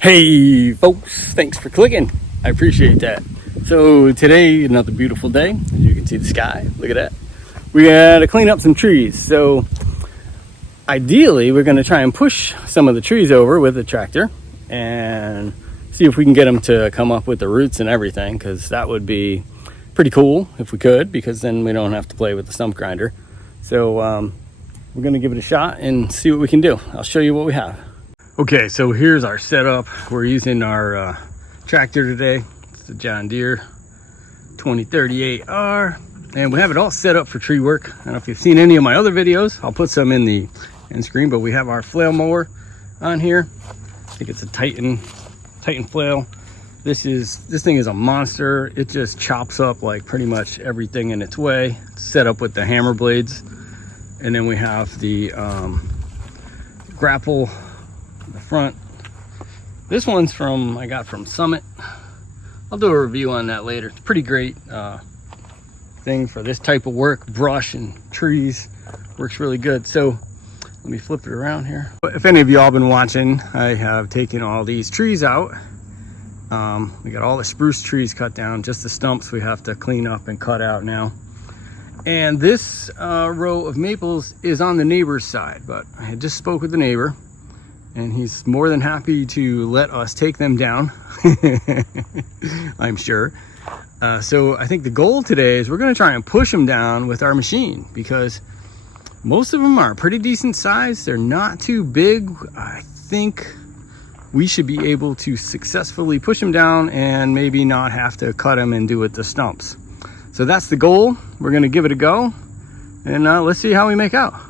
Hey folks, thanks for clicking. I appreciate that. So today, another beautiful day. As you can see the sky, look at that. We gotta clean up some trees. So ideally, we're gonna try and push some of the trees over with a tractor and see if we can get them to come up with the roots and everything, because that would be pretty cool if we could, because then we don't have to play with the stump grinder. So we're gonna give it a shot and see what we can do. I'll show you what we have. Okay, so here's our setup. We're using our tractor today. It's the John Deere 2038R, and we have it all set up for tree work. I don't know if you've seen any of my other videos. I'll put some in the end screen, but we have our flail mower on here. I think it's a Titan flail. This thing is a monster. It just chops up like pretty much everything in its way. It's set up with the hammer blades, and then we have the grapple in the front. This one's I got from Summit. I'll do a review on that later. It's a pretty great thing for this type of work. Brush and trees, works really good. So let me flip it around here. If any of y'all been watching, I have taken all these trees out. We got all the spruce trees cut down, just the stumps we have to clean up and cut out now. And this row of maples is on the neighbor's side, but I had just spoke with the neighbor, and he's more than happy to let us take them down. I'm sure. So I think the goal today is we're going to try and push them down with our machine, because most of them are pretty decent size. They're not too big. I think we should be able to successfully push them down and maybe not have to cut them and do it the stumps. So that's the goal. We're going to give it a go, and let's see how we make out.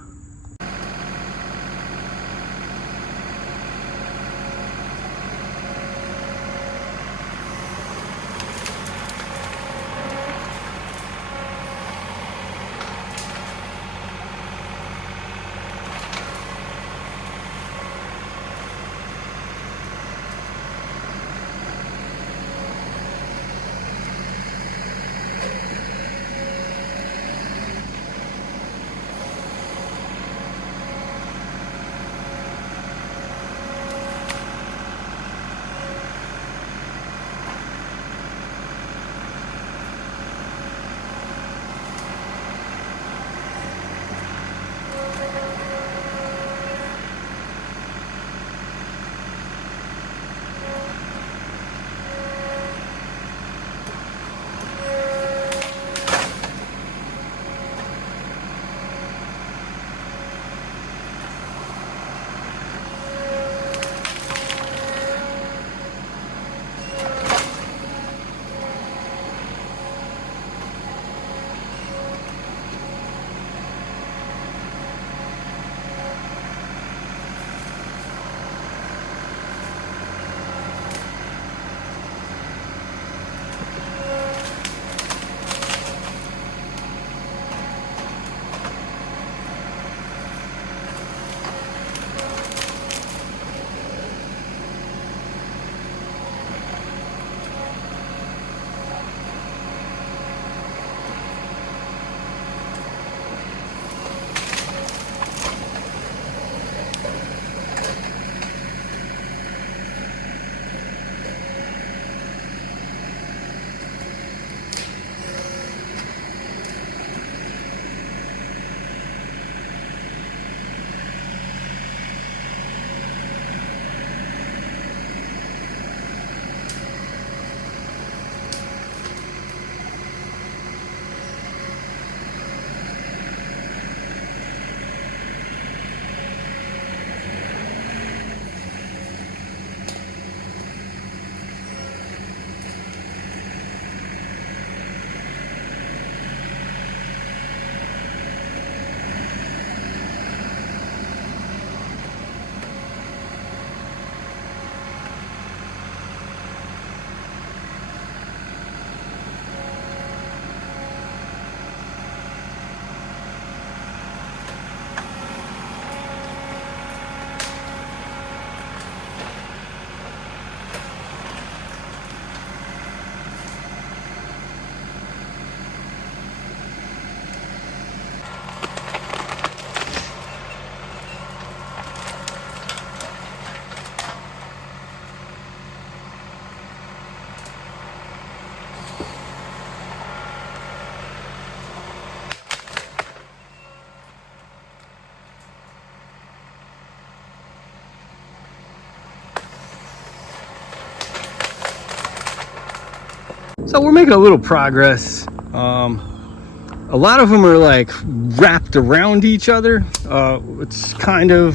So we're making a little progress. A lot of them are like wrapped around each other. It's kind of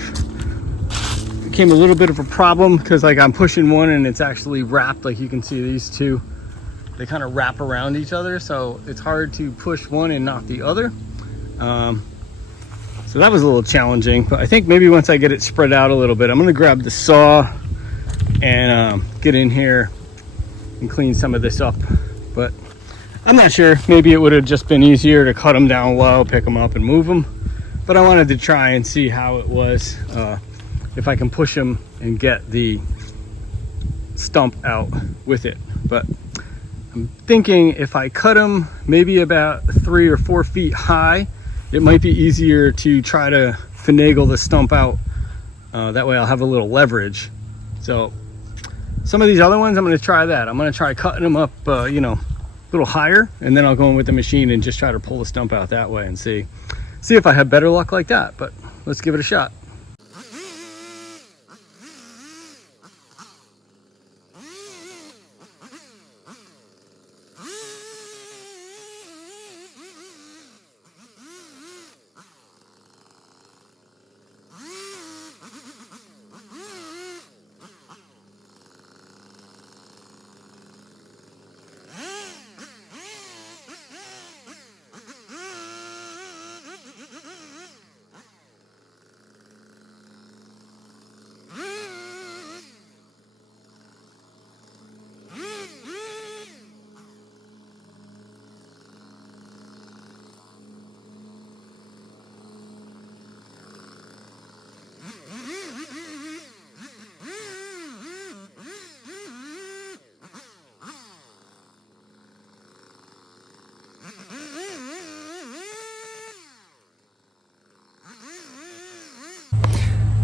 became a little bit of a problem because like I'm pushing one and it's actually wrapped. Like you can see these two, they kind of wrap around each other. So it's hard to push one and not the other. So that was a little challenging, but I think maybe once I get it spread out a little bit, I'm gonna grab the saw and get in here and clean some of this up. But I'm not sure, maybe it would have just been easier to cut them down low, pick them up and move them. But I wanted to try and see how it was, if I can push them and get the stump out with it. But I'm thinking if I cut them maybe about 3 or 4 feet high, it might be easier to try to finagle the stump out. That way I'll have a little leverage. So some of these other ones, I'm going to try that. I'm going to try cutting them up, you know, a little higher, and then I'll go in with the machine and just try to pull the stump out that way and see if I have better luck like that. But let's give it a shot.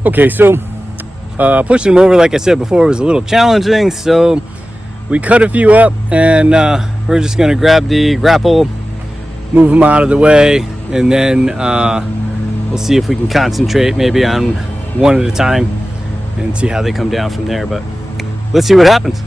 Okay, so pushing them over, like I said before, was a little challenging. So we cut a few up, and we're just going to grab the grapple, move them out of the way, and then we'll see if we can concentrate maybe on one at a time and see how they come down from there. But let's see what happens.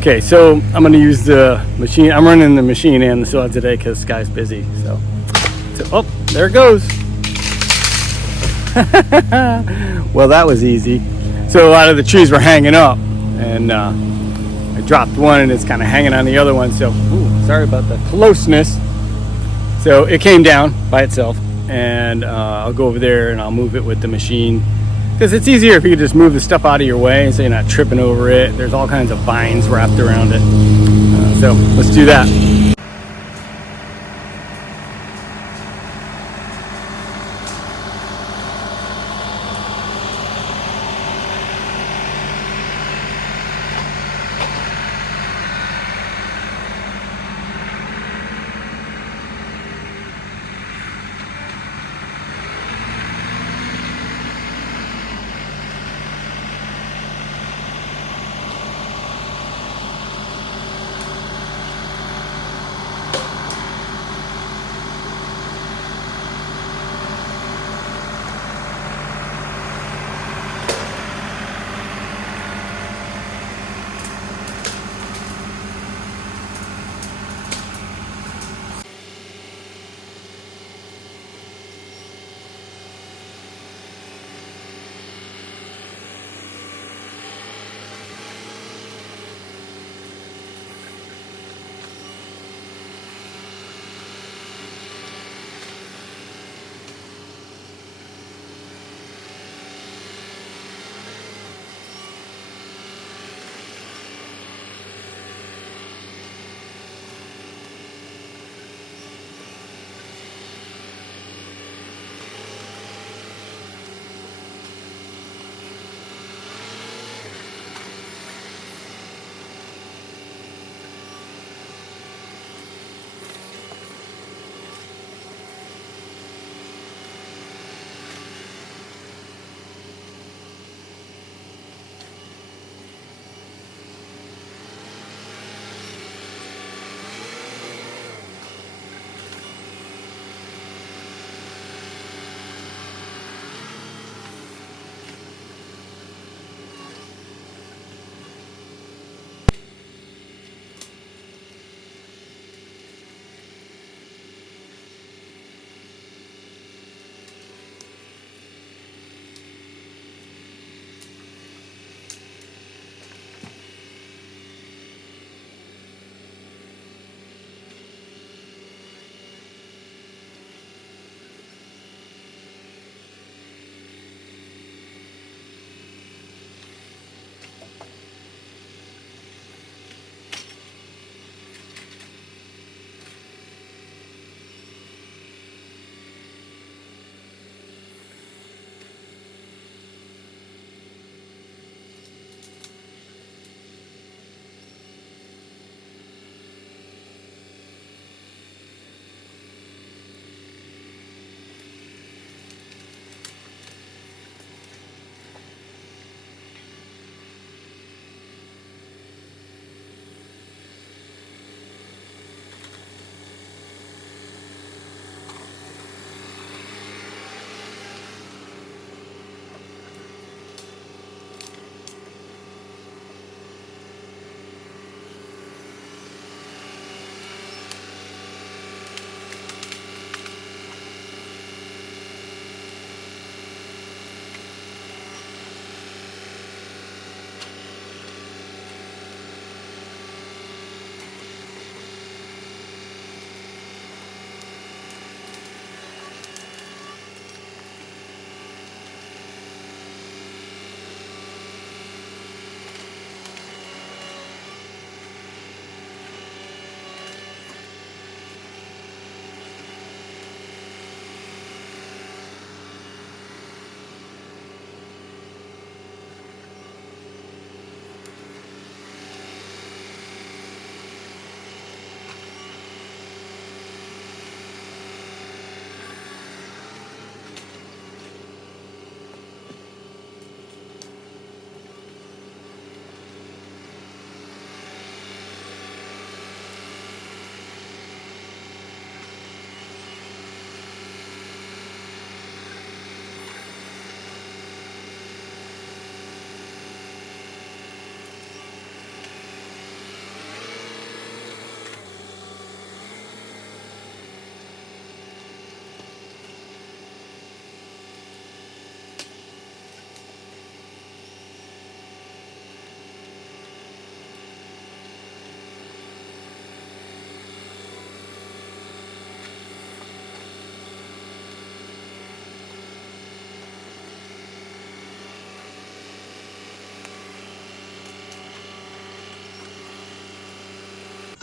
Okay, so I'm gonna use the machine. I'm running the machine and the saw today because this guy's busy. So, oh, there it goes. Well, that was easy. So a lot of the trees were hanging up, and I dropped one and it's kind of hanging on the other one. So, ooh, sorry about the closeness. So it came down by itself, and I'll go over there and I'll move it with the machine. Because it's easier if you just move the stuff out of your way so you're not tripping over it. There's all kinds of vines wrapped around it. So let's do that.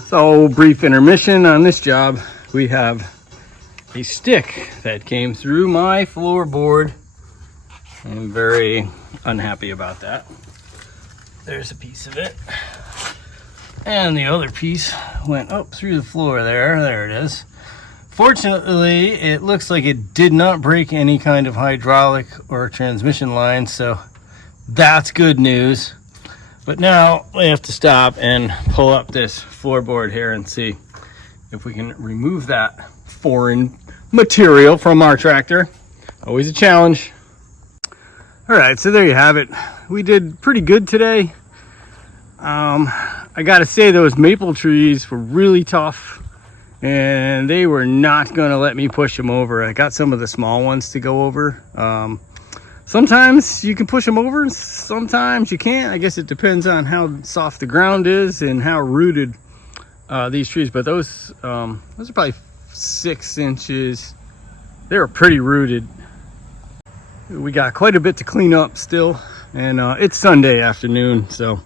So, brief intermission on this job. We have a stick that came through my floorboard. I'm very unhappy about that. There's a piece of it. And the other piece went up through the floor there. There it is. Fortunately, it looks like it did not break any kind of hydraulic or transmission line, so that's good news. But now we have to stop and pull up this floorboard here and see if we can remove that foreign material from our tractor. Always a challenge. All right, so there you have it. We did pretty good today. I gotta say, those maple trees were really tough and they were not gonna let me push them over. I got some of the small ones to go over. Sometimes you can push them over, sometimes you can't. I guess it depends on how soft the ground is and how rooted these trees, but those are probably 6 inches. They were pretty rooted. We got quite a bit to clean up still, and it's Sunday afternoon, so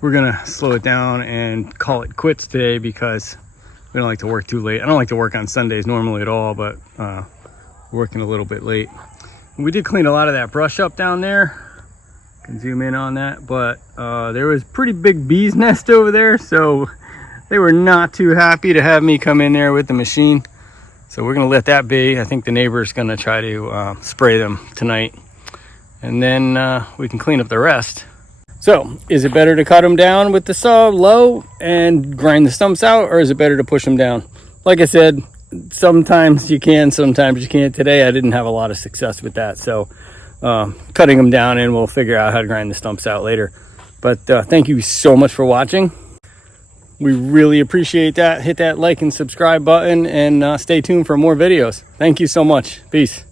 we're gonna slow it down and call it quits today because we don't like to work too late. I don't like to work on Sundays normally at all, but working a little bit late. We did clean a lot of that brush up down there. Can zoom in on that, but there was pretty big bee's nest over there, so they were not too happy to have me come in there with the machine. So we're gonna let that be. I think the neighbor's gonna try to spray them tonight, and then we can clean up the rest. So, is it better to cut them down with the saw low and grind the stumps out, or is it better to push them down? Like I said, sometimes you can, sometimes you can't. Today I didn't have a lot of success with that, so cutting them down, and we'll figure out how to grind the stumps out later. But thank you so much for watching. We really appreciate that. Hit that like and subscribe button, and stay tuned for more videos. Thank you so much. Peace.